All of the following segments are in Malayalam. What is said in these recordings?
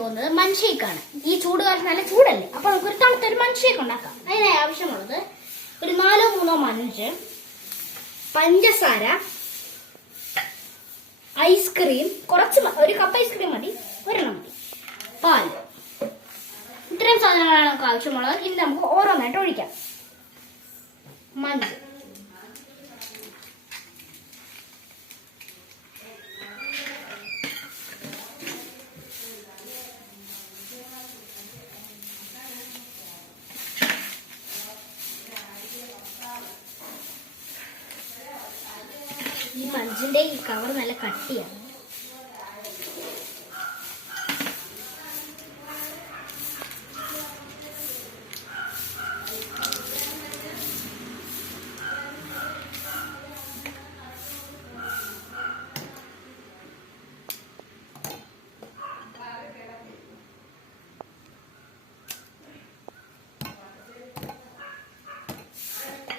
പോകുന്നത് മൺഷേക്കാണ്. ഈ ചൂടുകാലത്ത് നല്ല ചൂടല്ലേ, അപ്പൊ നമുക്കൊരു തണുത്തൊരു മൺഷേക്ക് ഉണ്ടാക്കാം. അതിനായി ആവശ്യമുള്ളത് ഒരു 4-3 മഞ്ച്, പഞ്ചസാര, ഐസ്ക്രീം, ഒരു കപ്പ് ഐസ്ക്രീം മതി, ഒരെണ്ണം മതി, പാൽ. ഇത്രയും സാധനങ്ങളാണ് നമുക്ക് ആവശ്യമുള്ളത്. ഇനി നമുക്ക് ഓരോന്നായിട്ട് ഒഴിക്കാം. മഞ്ച്, ഈ മഞ്ചിന്റെ ഈ കവർ നല്ല കട്ടിയാണ്.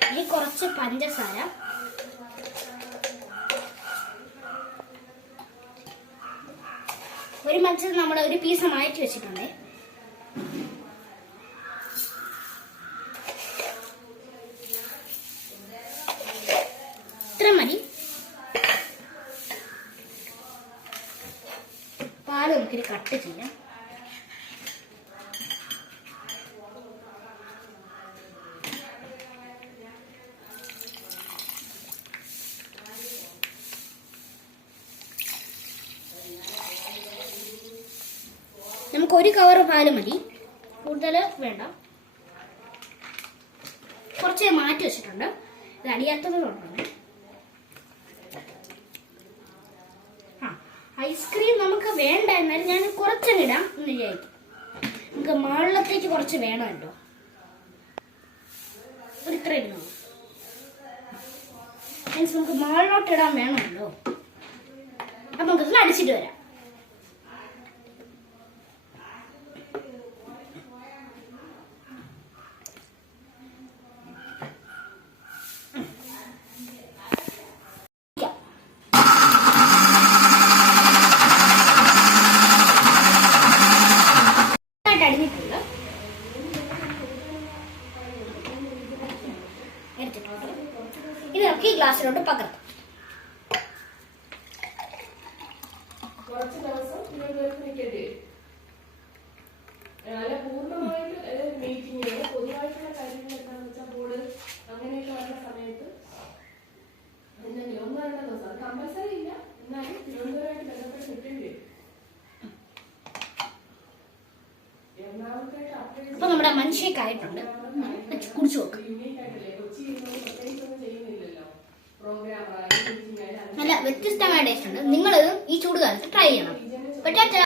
ഇനി കുറച്ച് പഞ്ചസാര, ഒരു മഞ്ച് നമ്മൾ ഒരു പീസ് മാറ്റി വെച്ചിട്ടുണ്ട്. ഇത്ര മതി. പാല് നമുക്കിത് കട്ട് ചെയ്യാം. നമുക്ക് ഒരു കവർ പാല് മതി, കൂടുതൽ വേണ്ട. കുറച്ച് മാറ്റി വെച്ചിട്ടുണ്ട്, ഇത് അടിയാത്തത് കൊണ്ടാണ്. ഐസ്ക്രീം നമുക്ക് വേണ്ട, എന്നാലും ഞാൻ കുറച്ചങ്ങിടാം എന്ന് വിചാരിക്കും. നമുക്ക് മുകളിലത്തേക്ക് കുറച്ച് വേണമല്ലോ, ഒരു ഇത്ര ഇടണോ, മീൻസ് നമുക്ക് മുകളിലോട്ട് ഇടാൻ വേണമല്ലോ. അപ്പൊ നമുക്കിത് അടിച്ചിട്ട് വരാം. ഇത് നമുക്ക് ഈ ഗ്ലാസ്സിലോട്ട് പകർത്താം. അപ്പൊ നമ്മുടെ മൺഷേക്ക് ആയിട്ടുണ്ട്, കുടിച്ചു നോക്കാം. നല്ല വ്യത്യസ്തമായ ടേസ്റ്റ് ഉണ്ട്. നിങ്ങൾ ഈ ചൂടുകാലത്ത് ട്രൈ ചെയ്യണം.